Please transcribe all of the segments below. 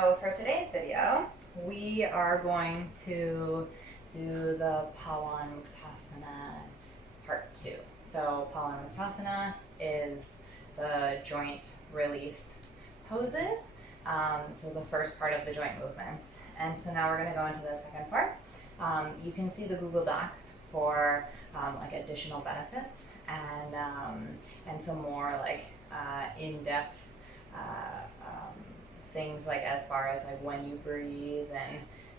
So for today's video, we are going to do the Pawanmuktasana part 2. So Pawanmuktasana is the joint release poses, so the first part of the joint movements. And so now we're going to go into the second part. You can see the Google Docs for like additional benefits and some more like in-depth things, like as far as like when you breathe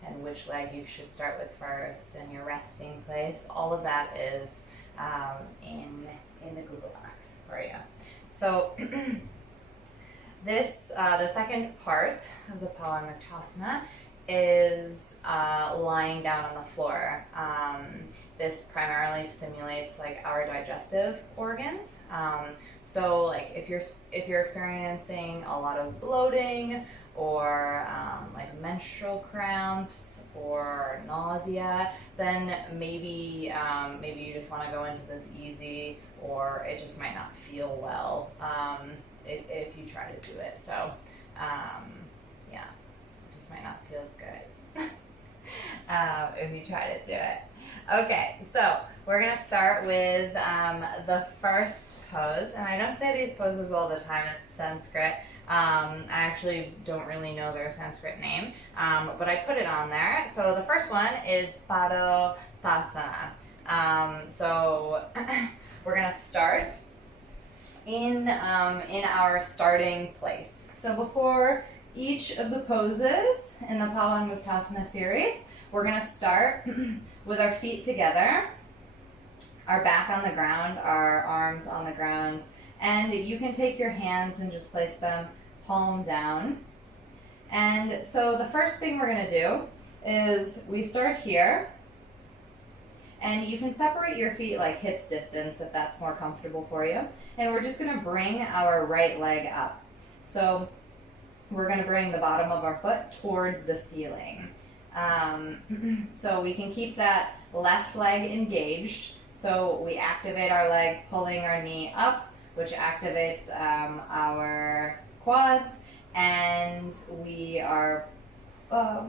and which leg you should start with first and your resting place. All of that is in the Google Docs for you. So this the second part of the Pawanmuktasana is lying down on the floor. This primarily stimulates like our digestive organs. So like if you're experiencing a lot of bloating or like menstrual cramps or nausea, then maybe you just want to go into this easy, or it just might not feel well if you try to do it. So yeah, it just might not feel good if you try to do it. Okay, so we're going to start with the first pose, and I don't say these poses all the time in Sanskrit. I actually don't really know their Sanskrit name, but I put it on there. So the first one is Pawanmuktasana. So we're going to start in our starting place. So before each of the poses in the Pawanmuktasana series, we're going to start with our feet together, our back on the ground, our arms on the ground, and you can take your hands and just place them palm down. And so the first thing we're going to do is we start here, and you can separate your feet like hips distance if that's more comfortable for you. And we're just going to bring our right leg up. So we're going to bring the bottom of our foot toward the ceiling. So we can keep that left leg engaged. So we activate our leg, pulling our knee up, which activates our quads, and we are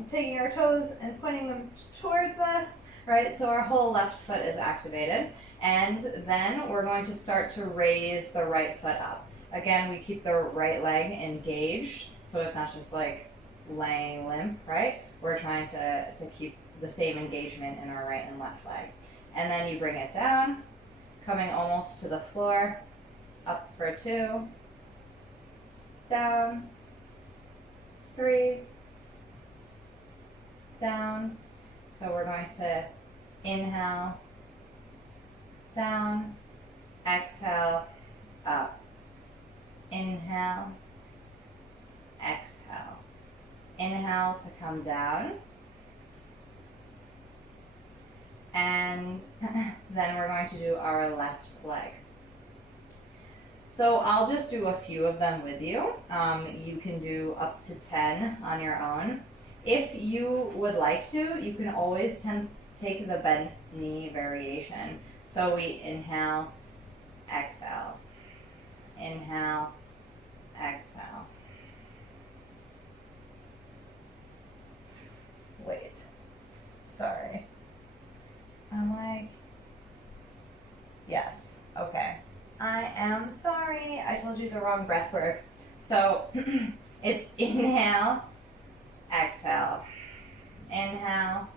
taking our toes and pointing them towards us, right? So our whole left foot is activated. And then we're going to start to raise the right foot up. Again, we keep the right leg engaged, so it's not just like laying limp, right? We're trying to keep the same engagement in our right and left leg. And then you bring it down, coming almost to the floor, up for 2, down, 3, down. So we're going to inhale, down, exhale, up. Inhale, exhale. Inhale to come down. And then we're going to do our left leg. So I'll just do a few of them with you. You can do up to 10 on your own. If you would like to, you can always take the bent knee variation. So we inhale, exhale. Inhale, exhale. Wait, sorry. I'm like, yes, okay. I am sorry, I told you the wrong breath work. So it's inhale, exhale. Inhale,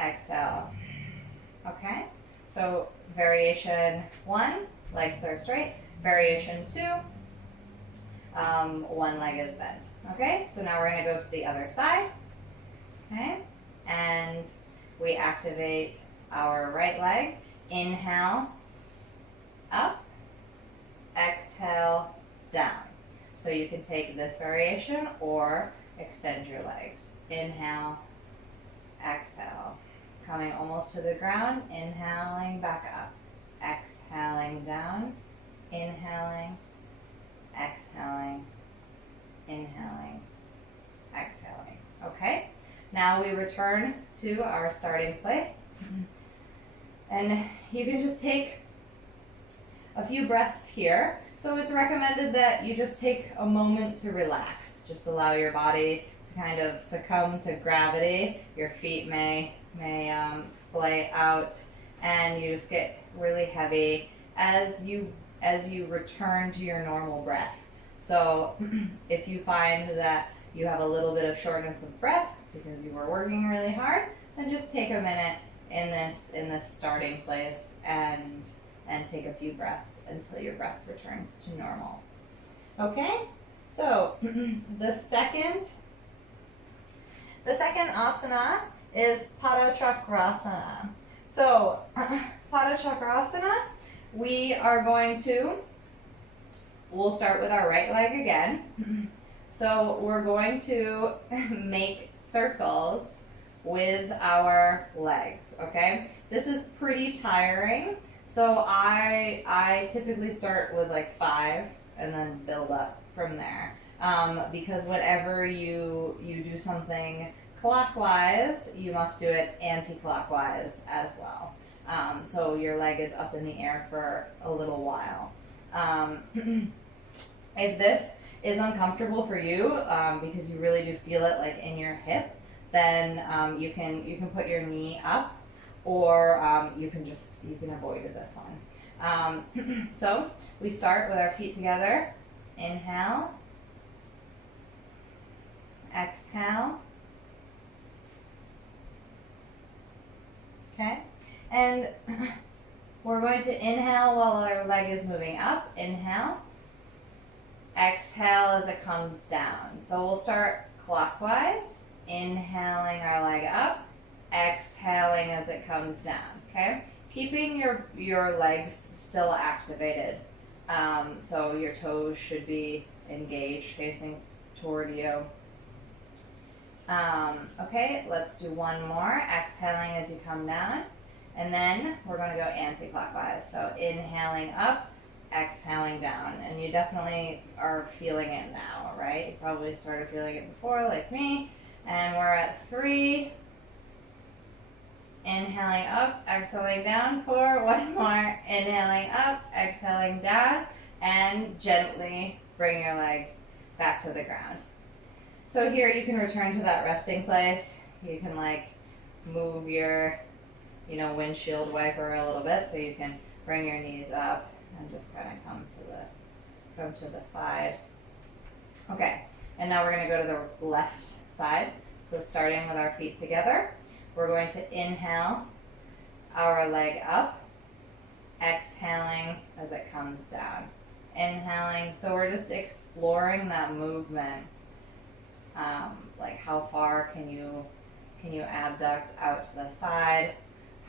exhale. Okay, so variation 1, legs are straight. Variation 2, one leg is bent. Okay, so now we're going to go to the other side. Okay, and we activate our right leg. Inhale, up. Exhale, down. So you can take this variation or extend your legs. Inhale, exhale. Coming almost to the ground, inhaling back up. Exhaling down. Inhaling, exhaling, inhaling, exhaling. Okay, now we return to our starting place. And you can just take a few breaths here. So it's recommended that you just take a moment to relax. Just allow your body to kind of succumb to gravity. Your feet may splay out, and you just get really heavy as you return to your normal breath. So if you find that you have a little bit of shortness of breath because you were working really hard, then just take a minute in this starting place and take a few breaths until your breath returns to normal. Okay? So the second asana is Pawanmuktasana. So Pawanmuktasana, we'll start with our right leg again. So we're going to make circles with our legs, okay? This is pretty tiring. So I typically start with like 5 and then build up from there. Because whenever you do something clockwise, you must do it anti-clockwise as well. So your leg is up in the air for a little while. If this is uncomfortable for you, because you really do feel it like in your hip, then you can put your knee up, or you can avoid this one. So we start with our feet together. Inhale, exhale. Okay, and we're going to inhale while our leg is moving up. Inhale. Exhale as it comes down. So we'll start clockwise, inhaling our leg up, exhaling as it comes down, okay? Keeping your legs still activated. So your toes should be engaged, facing toward you. Okay, let's do one more. Exhaling as you come down. And then we're going to go anti-clockwise. So inhaling up, exhaling down, and you definitely are feeling it now, right? You probably started feeling it before, like me. And we're at 3. Inhaling up, exhaling down. 4, one more. Inhaling up, exhaling down, and gently bring your leg back to the ground. So here you can return to that resting place. You can like move your, windshield wiper a little bit, so you can bring your knees up and just kind of come to the side. Okay, and now we're going to go to the left side. So starting with our feet together, we're going to inhale our leg up, exhaling as it comes down. Inhaling, so we're just exploring that movement. Like how far can you abduct out to the side?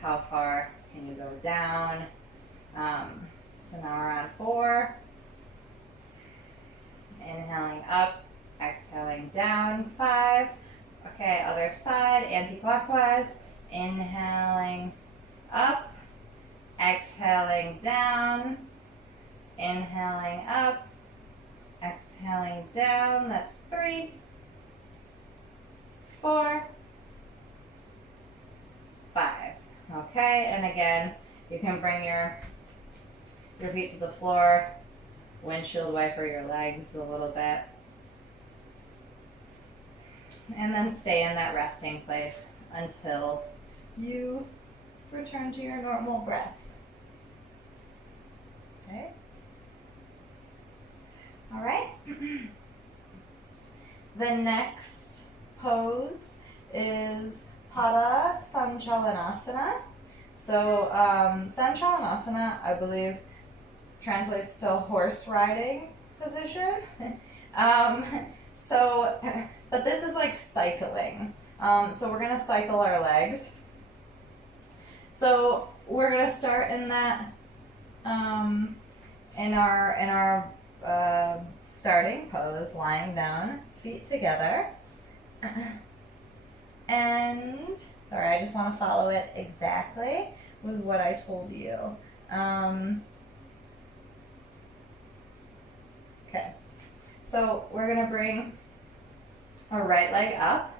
How far can you go down? So now we're on 4. Inhaling up, exhaling down. 5. Okay, other side, anti-clockwise. Inhaling up, exhaling down. Inhaling up, exhaling down. That's 3, 4, 5. Okay, and again, you can bring your feet to the floor, windshield wiper your legs a little bit, and then stay in that resting place until you return to your normal breath. Okay? All right. The next pose is Pawanmuktasana. So Sanchalanasana, I believe, translates to horse riding position. But this is like cycling. So we're gonna cycle our legs. So we're gonna start in that, in our starting pose, lying down, feet together. And, sorry, I just want to follow it exactly with what I told you. Okay, so we're going to bring our right leg up,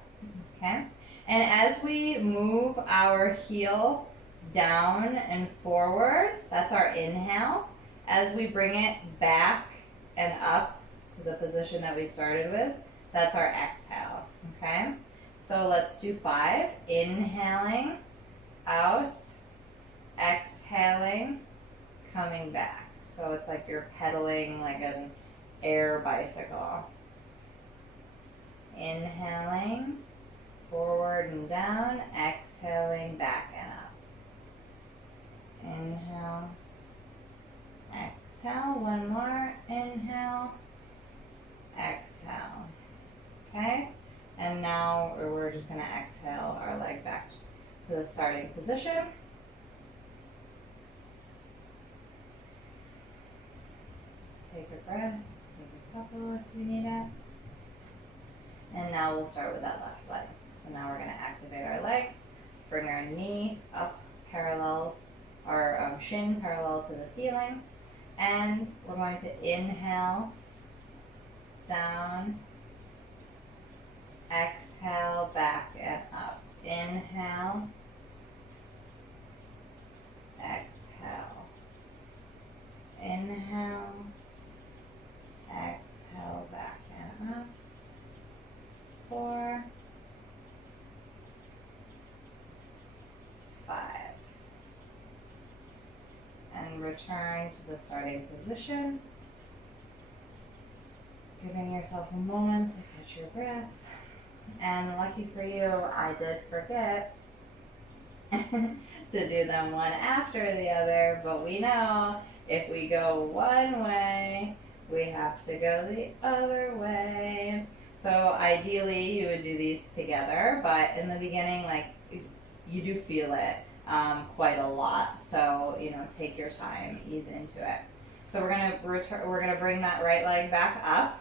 okay? And as we move our heel down and forward, that's our inhale. As we bring it back and up to the position that we started with, that's our exhale, okay? So let's do 5. Inhaling, out, exhaling, coming back. So it's like you're pedaling like an air bicycle. Inhaling, forward and down, exhaling, back and up. Inhale, exhale, one more, inhale, exhale, okay? And now we're just gonna exhale our leg back to the starting position. Take a breath, take a couple if you need it. And now we'll start with that left leg. So now we're gonna activate our legs, bring our knee up parallel, our shin parallel to the ceiling, and we're going to inhale, down, exhale, back and up. Inhale, exhale, inhale, exhale, back and up. 4, 5. And return to the starting position. Giving yourself a moment to catch your breath. And lucky for you, I did forget to do them one after the other, but we know if we go one way, we have to go the other way. So ideally you would do these together, but in the beginning, like, you do feel it quite a lot. So, take your time, ease into it. So we're gonna bring that right leg back up.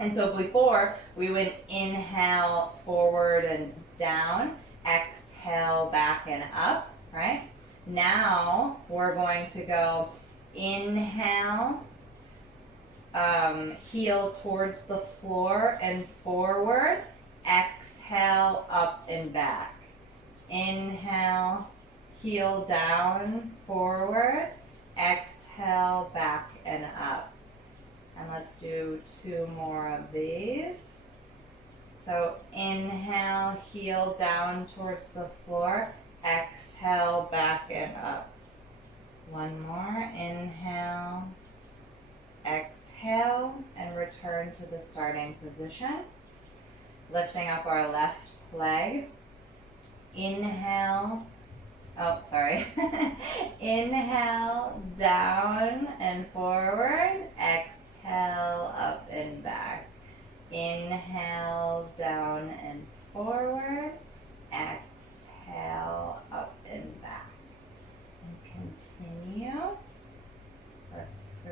And so before we went inhale, forward and down, exhale, back and up, right? Now we're going to go inhale, heel towards the floor and forward, exhale, up and back. Inhale, heel down, forward, exhale, back and up. And let's do 2 more of these. So inhale, heel down towards the floor, exhale, back and up. 1 more, inhale, exhale, and return to the starting position. Lifting up our left leg. Inhale, inhale, down and forward, exhale, up and back. Inhale, down and forward, exhale, up and back. And continue for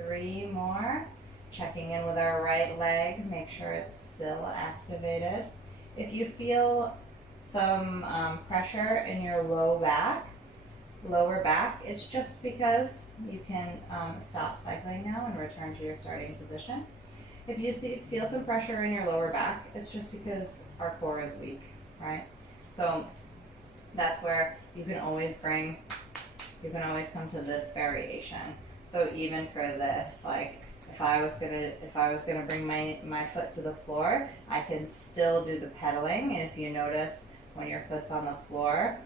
3 more. Checking in with our right leg, make sure it's still activated. If you feel some pressure in your lower back, it's just because you can stop cycling now and return to your starting position. If you feel some pressure in your lower back, it's just because our core is weak, right? So that's where you can always come to this variation. So even for this, like, if I was gonna bring my foot to the floor, I can still do the pedaling. And if you notice, when your foot's on the floor,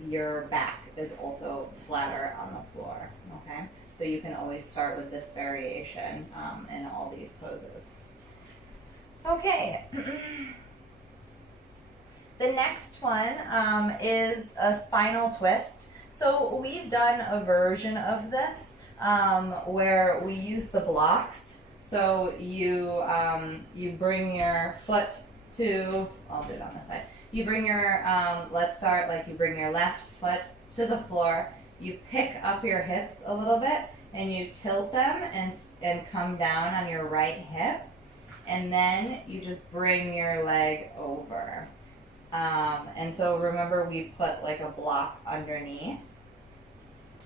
your back is also flatter on the floor, okay? So you can always start with this variation in all these poses. Okay. The next one is a spinal twist. So we've done a version of this where we use the blocks. So you bring your foot to, I'll do it on this side. You bring your, you bring your left foot to the floor, you pick up your hips a little bit, and you tilt them and come down on your right hip, and then you just bring your leg over. And so remember, we put like a block underneath.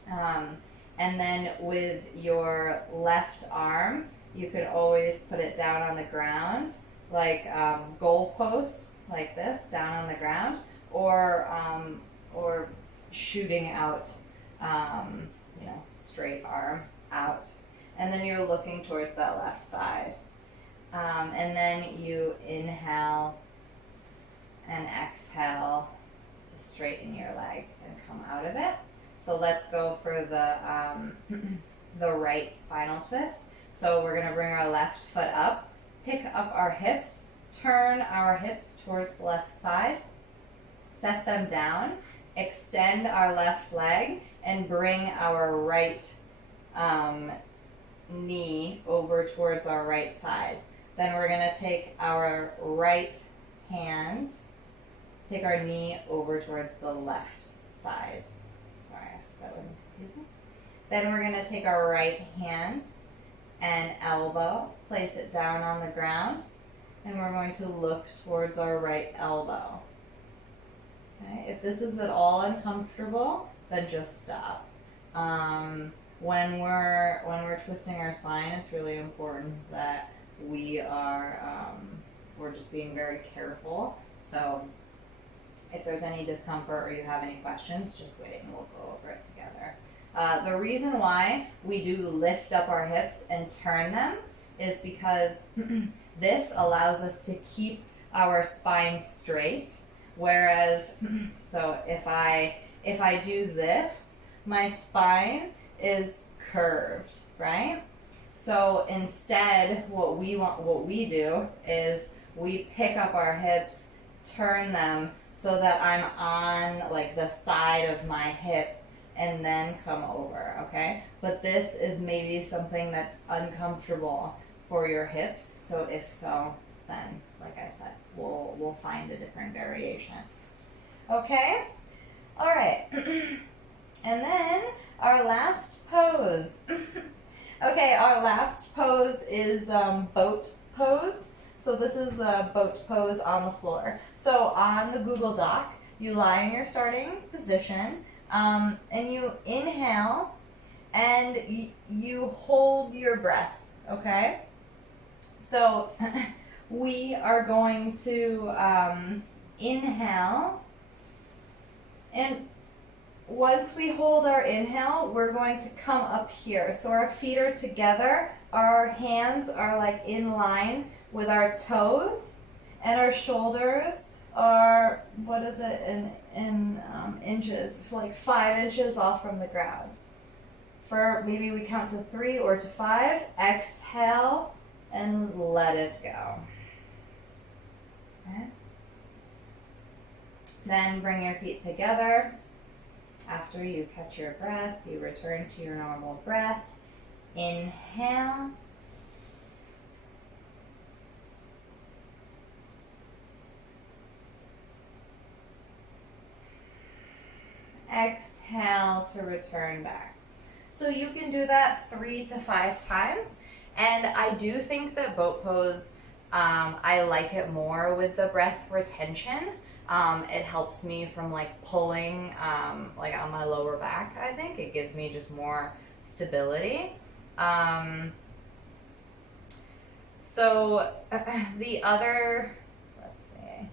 And then with your left arm, you could always put it down on the ground, like goalpost, like this, down on the ground, or shooting out, straight arm out. And then you're looking towards that left side. And then you inhale and exhale to straighten your leg and come out of it. So let's go for the right spinal twist. So we're going to bring our left foot up, pick up our hips, turn our hips towards the left side, set them down, extend our left leg, and bring our right knee over towards our right side. Then we're going to take our right hand, take our knee over towards the left side. Sorry, that wasn't confusing. Then we're going to take our right hand and elbow, place it down on the ground, and we're going to look towards our right elbow. Okay? If this is at all uncomfortable, then just stop. When we're twisting our spine, it's really important that we're just being very careful. So if there's any discomfort or you have any questions, just wait and we'll go over it together. The reason why we do lift up our hips and turn them is because this allows us to keep our spine straight. Whereas, so if I do this, my spine is curved, right? So instead, what we do is we pick up our hips, turn them so that I'm on like the side of my hip and then come over, okay? But this is maybe something that's uncomfortable for your hips. So if so, then like I said, we'll find a different variation. Okay? All right. And then our last pose. Okay, our last pose is boat pose. So this is a boat pose on the floor. So on the Google Doc, you lie in your starting position, and you inhale, and you hold your breath, okay? So we are going to inhale, and once we hold our inhale, we're going to come up here. So our feet are together, our hands are like in line with our toes, and our shoulders are, what is it in inches, like 5 inches off from the ground. For maybe we count to 3 or to 5, exhale and let it go. Okay. Then bring your feet together. After you catch your breath, you return to your normal breath. Inhale. Exhale to return back. So you can do that 3 to 5 times. And I do think that boat pose, I like it more with the breath retention. It helps me from like pulling like on my lower back, I think. It gives me just more stability. So the other, let's see.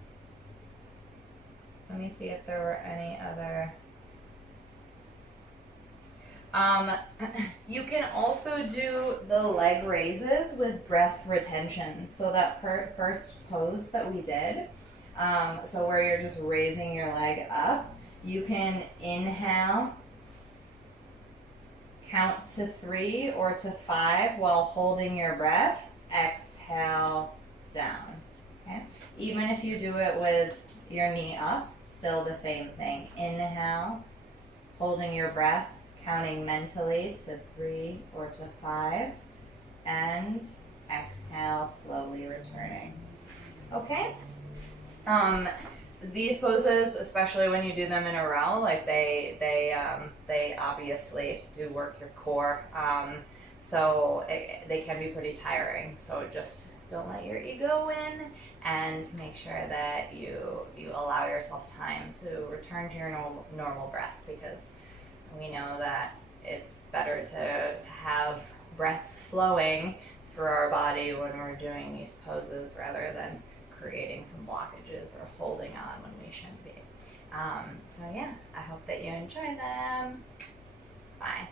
Let me see if there were any other. You can also do the leg raises with breath retention. So that first pose that we did, so where you're just raising your leg up, you can inhale, count to 3 or to 5 while holding your breath, exhale down. Okay? Even if you do it with your knee up, still the same thing. Inhale, holding your breath, counting mentally to 3 or to 5, and exhale, slowly returning. Okay? These poses, especially when you do them in a row, like they obviously do work your core. So they can be pretty tiring. So just don't let your ego win, and make sure that you allow yourself time to return to your normal breath, because we know that it's better to have breath flowing through our body when we're doing these poses rather than creating some blockages or holding on when we shouldn't be. So yeah, I hope that you enjoy them. Bye.